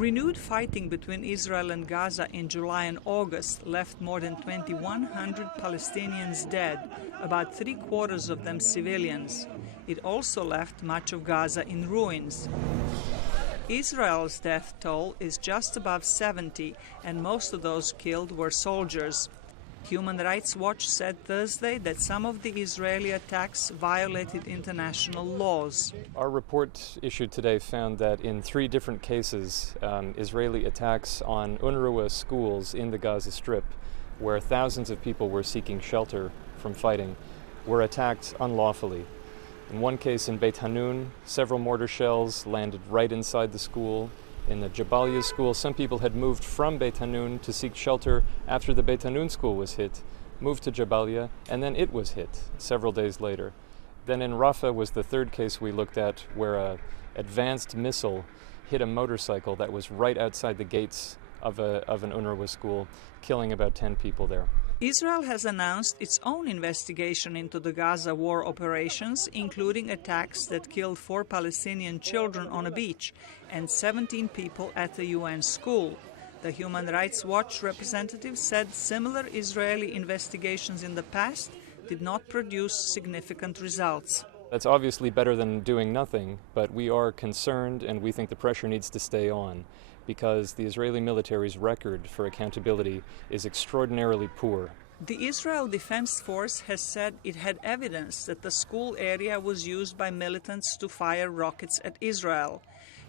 Renewed fighting between Israel and Gaza in July and August left more than 2,100 Palestinians dead, about three-quarters of them civilians. It also left much of Gaza in ruins. Israel's death toll is just above 70, and most of those killed were soldiers. Human Rights Watch said Thursday that some of the Israeli attacks violated international laws. Our report issued today found that in 3 different cases, Israeli attacks on UNRWA schools in the Gaza Strip, where thousands of people were seeking shelter from fighting, were attacked unlawfully. In one case in Beit Hanun, several mortar shells landed right inside the school. In the Jabalia school, some people had moved from Beit Hanun to seek shelter after the Beit Hanun school was hit, moved to Jabalia, and then it was hit several days later. Then in Rafah was the 3rd case we looked at, where an advanced missile hit a motorcycle that was right outside the gates of an UNRWA school, killing about 10 people there. Israel has announced its own investigation into the Gaza war operations, including attacks that killed 4 Palestinian children on a beach and 17 people at a UN school. The Human Rights Watch representative said similar Israeli investigations in the past did not produce significant results. That's obviously better than doing nothing, but we are concerned and we think the pressure needs to stay on, because the Israeli military's record for accountability is extraordinarily poor. The Israel Defense Force has said it had evidence that the school area was used by militants to fire rockets at Israel.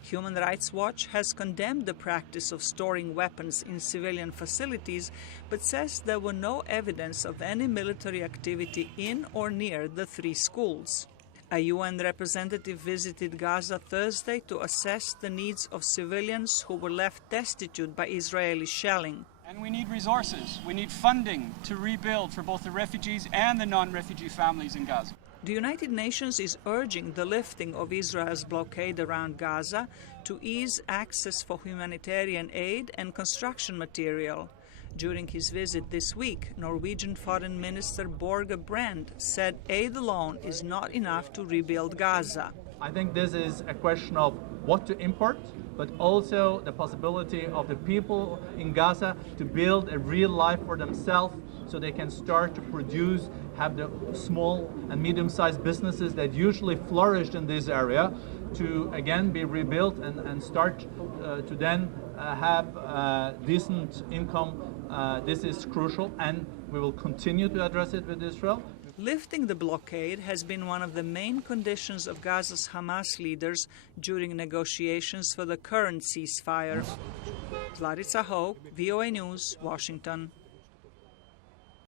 Human Rights Watch has condemned the practice of storing weapons in civilian facilities, but says there were no evidence of any military activity in or near the 3 schools. A UN representative visited Gaza Thursday to assess the needs of civilians who were left destitute by Israeli shelling. And we need resources. We need funding to rebuild for both the refugees and the non-refugee families in Gaza. The United Nations is urging the lifting of Israel's blockade around Gaza to ease access for humanitarian aid and construction material. During his visit this week, Norwegian Foreign Minister Børge Brende said aid alone is not enough to rebuild Gaza. I think this is a question of what to import, but also the possibility of the people in Gaza to build a real life for themselves so they can start to produce, have the small and medium-sized businesses that usually flourished in this area to again be rebuilt and start to then have decent income. This is crucial, and we will continue to address it with Israel. Lifting the blockade has been one of the main conditions of Gaza's Hamas leaders during negotiations for the current ceasefire. Larissa Hoke, VOA News, Washington.